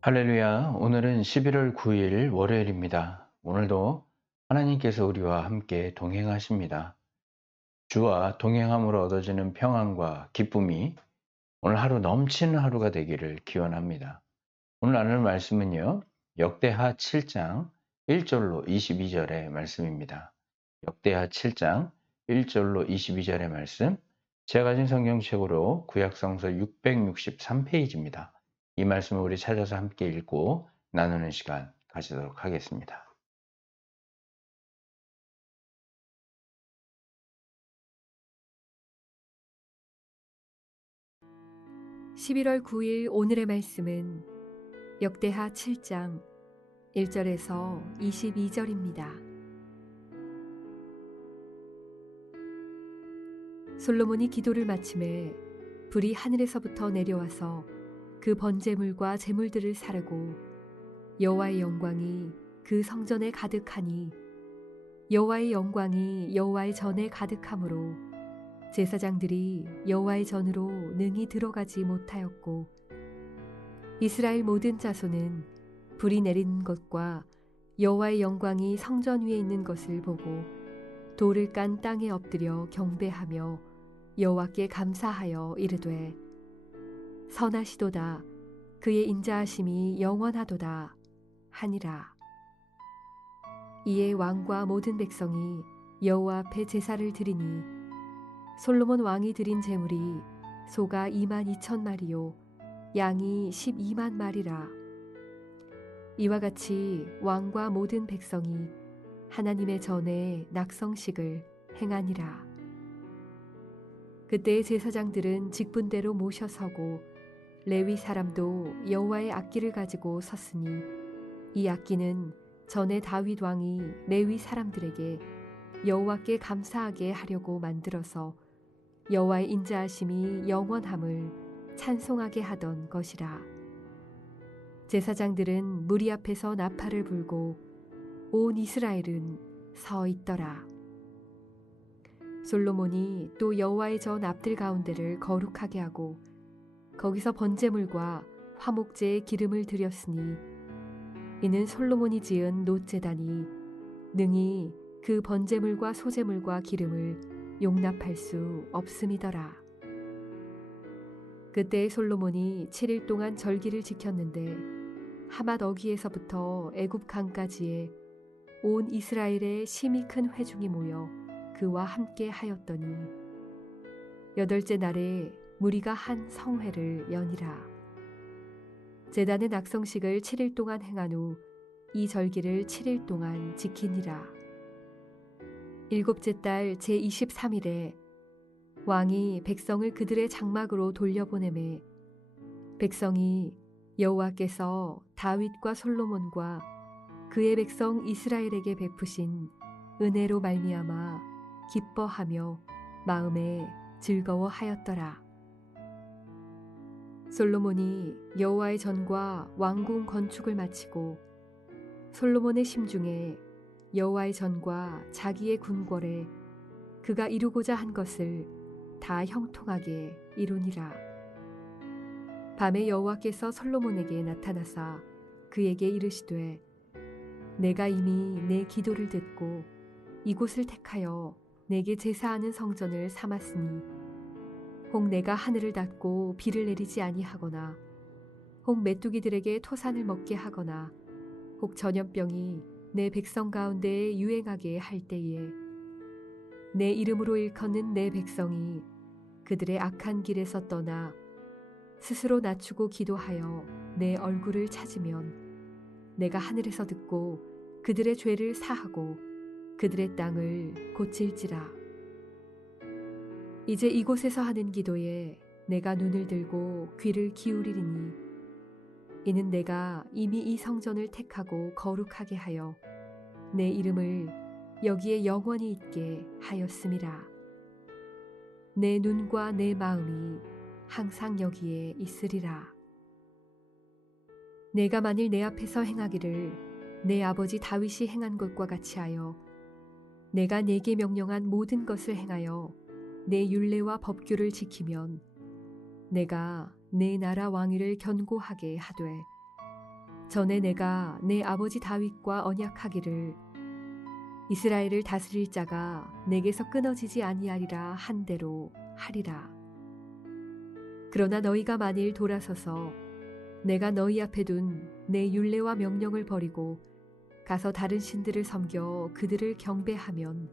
할렐루야. 오늘은 11월 9일 월요일입니다. 오늘도 하나님께서 우리와 함께 동행하십니다. 주와 동행함으로 얻어지는 평안과 기쁨이 오늘 하루 넘치는 하루가 되기를 기원합니다. 오늘 나눌 말씀은요. 역대하 7장 1절로 22절의 말씀입니다. 역대하 7장 1절로 22절의 말씀, 제가 가진 성경책으로 구약성서 663페이지입니다. 이 말씀을 우리 찾아서 함께 읽고 나누는 시간 가지도록 하겠습니다. 11월 9일 오늘의 말씀은 역대하 7장 1절에서 22절입니다. 솔로몬이 기도를 마침에 불이 하늘에서부터 내려와서 그 번제물과 제물들을 사르고 여호와의 영광이 그 성전에 가득하니 여호와의 영광이 여호와의 전에 가득하므로 제사장들이 여호와의 전으로 능히 들어가지 못하였고 이스라엘 모든 자손은 불이 내리는 것과 여호와의 영광이 성전 위에 있는 것을 보고 돌을 깐 땅에 엎드려 경배하며 여호와께 감사하여 이르되 선하시도다 그의 인자하심이 영원하도다 하니라. 이에 왕과 모든 백성이 여호와 앞에 제사를 드리니 솔로몬 왕이 드린 제물이 소가 22,000마리요 양이 12만 마리라. 이와 같이 왕과 모든 백성이 하나님의 전에 낙성식을 행하니라. 그때의 제사장들은 직분대로 모셔 서고 레위 사람도 여호와의 악기를 가지고 섰으니 이 악기는 전에 다윗 왕이 레위 사람들에게 여호와께 감사하게 하려고 만들어서 여호와의 인자하심이 영원함을 찬송하게 하던 것이라. 제사장들은 무리 앞에서 나팔을 불고 온 이스라엘은 서 있더라. 솔로몬이 또 여호와의 전 앞들 가운데를 거룩하게 하고 거기서 번제물과 화목제의 기름을 드렸으니 이는 솔로몬이 지은 놋제단이 능히 그 번제물과 소제물과 기름을 용납할 수 없음이더라. 그때 솔로몬이 7일 동안 절기를 지켰는데 하맛 어귀에서부터 애굽 강까지에 온 이스라엘의 심히 큰 회중이 모여 그와 함께 하였더니 8째 날에 무리가 한 성회를 여니라. 제단의 낙성식을 7일 동안 행한 후 이 절기를 7일 동안 지키니라. 7째 달 제23일에 왕이 백성을 그들의 장막으로 돌려보내매 백성이 여호와께서 다윗과 솔로몬과 그의 백성 이스라엘에게 베푸신 은혜로 말미암아 기뻐하며 마음에 즐거워하였더라. 솔로몬이 여호와의 전과 왕궁 건축을 마치고 솔로몬의 심중에 여호와의 전과 자기의 궁궐에 그가 이루고자 한 것을 다 형통하게 이루니라. 밤에 여호와께서 솔로몬에게 나타나사 그에게 이르시되 내가 이미 내 기도를 듣고 이곳을 택하여 내게 제사하는 성전을 삼았으니 혹 내가 하늘을 닫고 비를 내리지 아니하거나 혹 메뚜기들에게 토산을 먹게 하거나 혹 전염병이 내 백성 가운데에 유행하게 할 때에 내 이름으로 일컫는 내 백성이 그들의 악한 길에서 떠나 스스로 낮추고 기도하여 내 얼굴을 찾으면 내가 하늘에서 듣고 그들의 죄를 사하고 그들의 땅을 고칠지라. 이제 이곳에서 하는 기도에 내가 눈을 들고 귀를 기울이리니 이는 내가 이미 이 성전을 택하고 거룩하게 하여 내 이름을 여기에 영원히 있게 하였음이라. 내 눈과 내 마음이 항상 여기에 있으리라. 내가 만일 내 앞에서 행하기를 내 아버지 다윗이 행한 것과 같이 하여 내가 네게 명령한 모든 것을 행하여 내 율례와 법규를 지키면 내가 내 나라 왕위를 견고하게 하되 전에 내가 내 아버지 다윗과 언약하기를 이스라엘을 다스릴 자가 내게서 끊어지지 아니하리라 한 대로 하리라. 그러나 너희가 만일 돌아서서 내가 너희 앞에 둔 내 율례와 명령을 버리고 가서 다른 신들을 섬겨 그들을 경배하면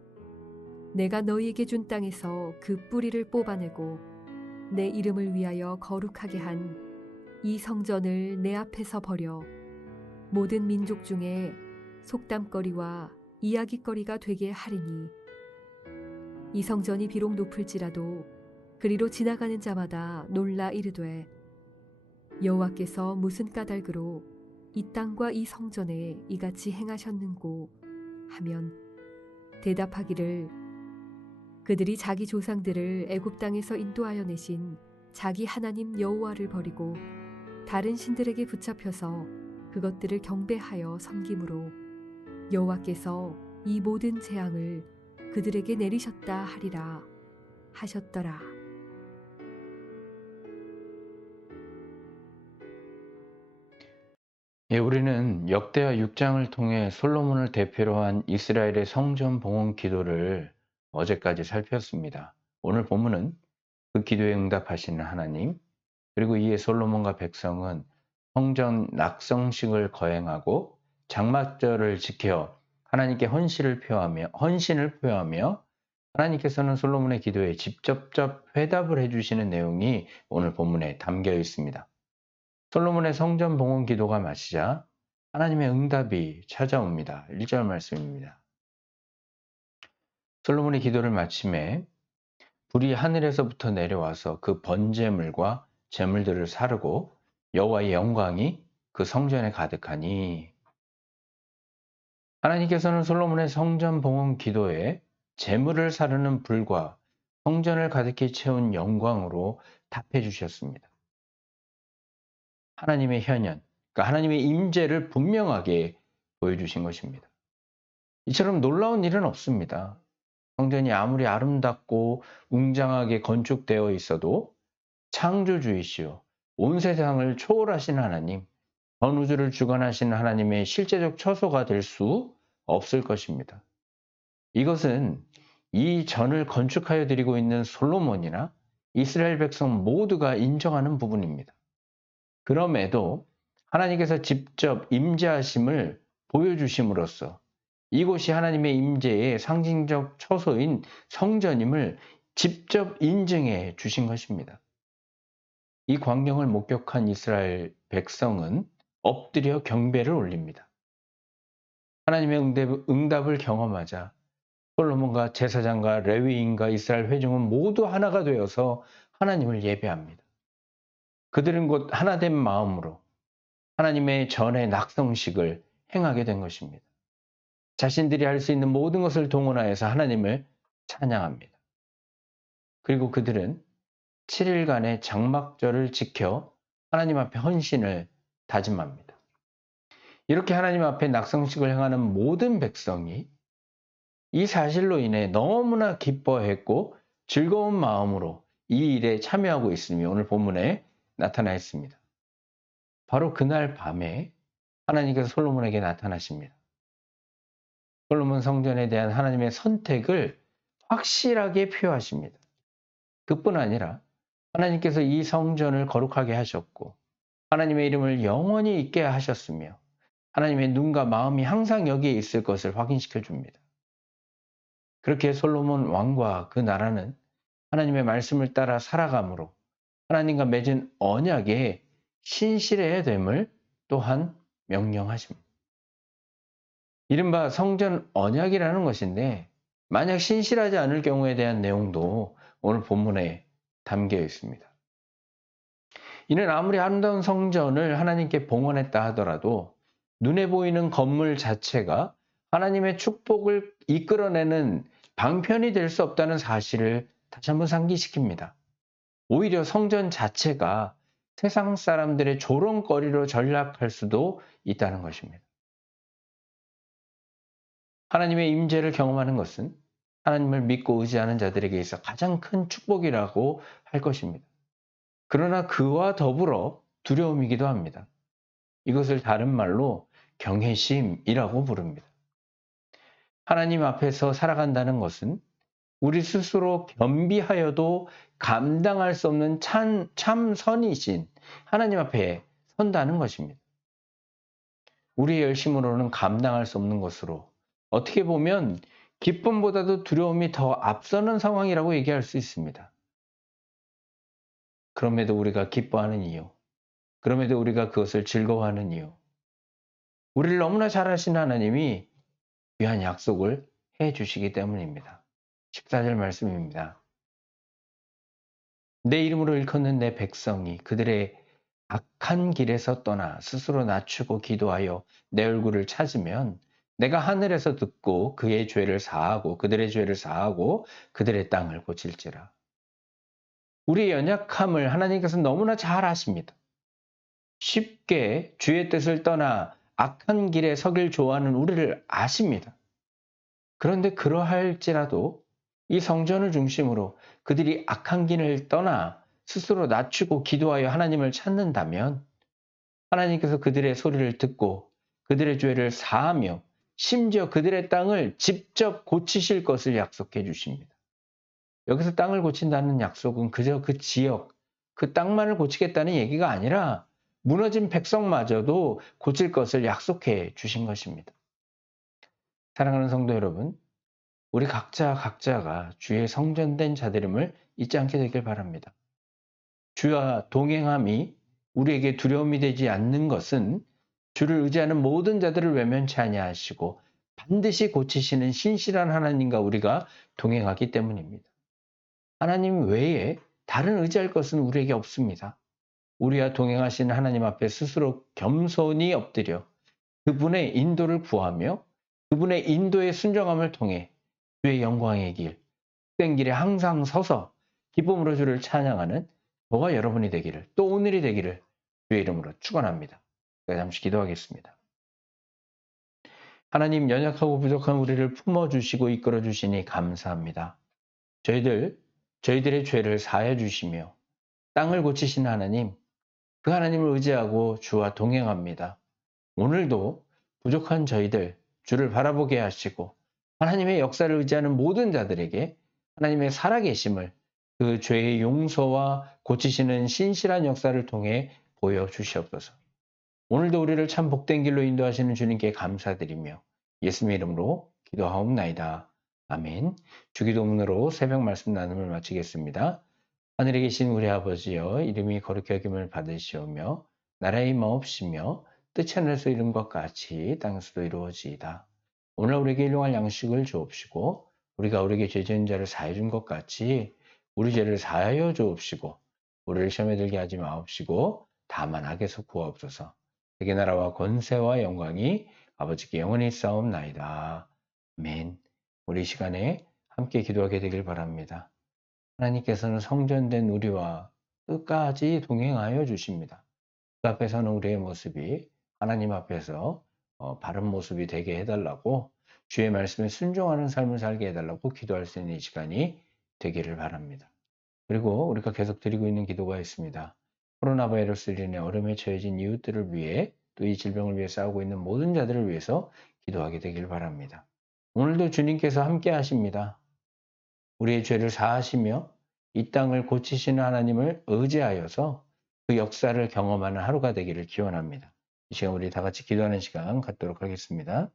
내가 너희에게 준 땅에서 그 뿌리를 뽑아내고 내 이름을 위하여 거룩하게 한 이 성전을 내 앞에서 버려 모든 민족 중에 속담거리와 이야깃거리가 되게 하리니 이 성전이 비록 높을지라도 그리로 지나가는 자마다 놀라 이르되 여호와께서 무슨 까닭으로 이 땅과 이 성전에 이같이 행하셨는고 하면 대답하기를 그들이 자기 조상들을 애굽 땅에서 인도하여 내신 자기 하나님 여호와를 버리고 다른 신들에게 붙잡혀서 그것들을 경배하여 섬김으로 여호와께서 이 모든 재앙을 그들에게 내리셨다 하리라 하셨더라. 예, 우리는 역대하 6장을 통해 솔로몬을 대표로 한 이스라엘의 성전 봉헌 기도를 어제까지 살폈습니다. 오늘 본문은 그 기도에 응답하시는 하나님, 그리고 이에 솔로몬과 백성은 성전 낙성식을 거행하고 장막절을 지켜 하나님께 헌신을 표하며 하나님께서는 솔로몬의 기도에 직접적 회답을 해주시는 내용이 오늘 본문에 담겨 있습니다. 솔로몬의 성전 봉헌 기도가 마치자 하나님의 응답이 찾아옵니다. 1절 말씀입니다. 솔로몬의 기도를 마침에 불이 하늘에서부터 내려와서 그 번제물과 제물들을 사르고 여호와의 영광이 그 성전에 가득하니 하나님께서는 솔로몬의 성전 봉헌 기도에 제물을 사르는 불과 성전을 가득히 채운 영광으로 답해 주셨습니다. 하나님의 현현, 그러니까 하나님의 임재를 분명하게 보여주신 것입니다. 이처럼 놀라운 일은 없습니다. 성전이 아무리 아름답고 웅장하게 건축되어 있어도 창조주이시오 온 세상을 초월하신 하나님, 전 우주를 주관하시는 하나님의 실제적 처소가 될 수 없을 것입니다. 이것은 이 전을 건축하여 드리고 있는 솔로몬이나 이스라엘 백성 모두가 인정하는 부분입니다. 그럼에도 하나님께서 직접 임재하심을 보여주심으로써 이곳이 하나님의 임재의 상징적 처소인 성전임을 직접 인증해 주신 것입니다. 이 광경을 목격한 이스라엘 백성은 엎드려 경배를 올립니다. 하나님의 응답을 경험하자 솔로몬과 제사장과 레위인과 이스라엘 회중은 모두 하나가 되어서 하나님을 예배합니다. 그들은 곧 하나된 마음으로 하나님의 전의 낙성식을 행하게 된 것입니다. 자신들이 할 수 있는 모든 것을 동원하여서 하나님을 찬양합니다. 그리고 그들은 7일간의 장막절을 지켜 하나님 앞에 헌신을 다짐합니다. 이렇게 하나님 앞에 낙성식을 행하는 모든 백성이 이 사실로 인해 너무나 기뻐했고 즐거운 마음으로 이 일에 참여하고 있음이 오늘 본문에 나타나 있습니다. 바로 그날 밤에 하나님께서 솔로몬에게 나타나십니다. 솔로몬 성전에 대한 하나님의 선택을 확실하게 표하십니다. 그뿐 아니라 하나님께서 이 성전을 거룩하게 하셨고 하나님의 이름을 영원히 있게 하셨으며 하나님의 눈과 마음이 항상 여기에 있을 것을 확인시켜 줍니다. 그렇게 솔로몬 왕과 그 나라는 하나님의 말씀을 따라 살아감으로 하나님과 맺은 언약에 신실해야 됨을 또한 명령하십니다. 이른바 성전 언약이라는 것인데 만약 신실하지 않을 경우에 대한 내용도 오늘 본문에 담겨 있습니다. 이는 아무리 아름다운 성전을 하나님께 봉헌했다 하더라도 눈에 보이는 건물 자체가 하나님의 축복을 이끌어내는 방편이 될 수 없다는 사실을 다시 한번 상기시킵니다. 오히려 성전 자체가 세상 사람들의 조롱거리로 전락할 수도 있다는 것입니다. 하나님의 임재를 경험하는 것은 하나님을 믿고 의지하는 자들에게 있어 가장 큰 축복이라고 할 것입니다. 그러나 그와 더불어 두려움이기도 합니다. 이것을 다른 말로 경외심이라고 부릅니다. 하나님 앞에서 살아간다는 것은 우리 스스로 겸비하여도 감당할 수 없는 참 선이신 하나님 앞에 선다는 것입니다. 우리의 열심으로는 감당할 수 없는 것으로 어떻게 보면 기쁨보다도 두려움이 더 앞서는 상황이라고 얘기할 수 있습니다. 그럼에도 우리가 기뻐하는 이유, 그럼에도 우리가 그것을 즐거워하는 이유, 우리를 너무나 잘 아시는 하나님이 귀한 약속을 해 주시기 때문입니다. 14절 말씀입니다. 내 이름으로 일컫는 내 백성이 그들의 악한 길에서 떠나 스스로 낮추고 기도하여 내 얼굴을 찾으면 내가 하늘에서 듣고 그의 죄를 사하고 그들의 죄를 사하고 그들의 땅을 고칠지라. 우리의 연약함을 하나님께서 너무나 잘 아십니다. 쉽게 주의 뜻을 떠나 악한 길에 서길 좋아하는 우리를 아십니다. 그런데 그러할지라도 이 성전을 중심으로 그들이 악한 길을 떠나 스스로 낮추고 기도하여 하나님을 찾는다면 하나님께서 그들의 소리를 듣고 그들의 죄를 사하며 심지어 그들의 땅을 직접 고치실 것을 약속해 주십니다. 여기서 땅을 고친다는 약속은 그저 그 지역, 그 땅만을 고치겠다는 얘기가 아니라 무너진 백성마저도 고칠 것을 약속해 주신 것입니다. 사랑하는 성도 여러분, 우리 각자가 주의 성전된 자들임을 잊지 않게 되길 바랍니다. 주와 동행함이 우리에게 두려움이 되지 않는 것은 주를 의지하는 모든 자들을 외면치 아니하시고 반드시 고치시는 신실한 하나님과 우리가 동행하기 때문입니다. 하나님 외에 다른 의지할 것은 우리에게 없습니다. 우리와 동행하시는 하나님 앞에 스스로 겸손히 엎드려 그분의 인도를 구하며 그분의 인도의 순종함을 통해 주의 영광의 길, 된 길에 항상 서서 기쁨으로 주를 찬양하는 저와 여러분이 되기를, 또 오늘이 되기를 주의 이름으로 축원합니다. 잠시 기도하겠습니다. 하나님, 연약하고 부족한 우리를 품어주시고 이끌어주시니 감사합니다. 저희들의 죄를 사하여 주시며 땅을 고치신 하나님, 그 하나님을 의지하고 주와 동행합니다. 오늘도 부족한 저희들, 주를 바라보게 하시고 하나님의 역사를 의지하는 모든 자들에게 하나님의 살아계심을 그 죄의 용서와 고치시는 신실한 역사를 통해 보여주시옵소서. 오늘도 우리를 참 복된 길로 인도하시는 주님께 감사드리며 예수님의 이름으로 기도하옵나이다. 아멘. 주기도문으로 새벽 말씀 나눔을 마치겠습니다. 하늘에 계신 우리 아버지여, 이름이 거룩히 여김을 받으시오며 나라의 마옵시며 뜻이 하늘에서 이룬 것 같이 땅에서도 이루어지이다. 오늘 우리에게 일용할 양식을 주옵시고 우리가 우리에게 죄 지은 자를 사하여 준 것 같이 우리 죄를 사하여 주옵시고 우리를 시험에 들게 하지 마옵시고 다만 악에서 구하옵소서. 세계 나라와 권세와 영광이 아버지께 영원히 싸움나이다. 아멘. 우리 시간에 함께 기도하게 되길 바랍니다. 하나님께서는 성전된 우리와 끝까지 동행하여 주십니다. 그 앞에서는 우리의 모습이 하나님 앞에서 바른 모습이 되게 해달라고, 주의 말씀에 순종하는 삶을 살게 해달라고 기도할 수 있는 이 시간이 되기를 바랍니다. 그리고 우리가 계속 드리고 있는 기도가 있습니다. 코로나 바이러스로 인해 어려움에 처해진 이웃들을 위해, 또 이 질병을 위해 싸우고 있는 모든 자들을 위해서 기도하게 되길 바랍니다. 오늘도 주님께서 함께 하십니다. 우리의 죄를 사하시며 이 땅을 고치시는 하나님을 의지하여서 그 역사를 경험하는 하루가 되기를 기원합니다. 이 시간 우리 다 같이 기도하는 시간 갖도록 하겠습니다.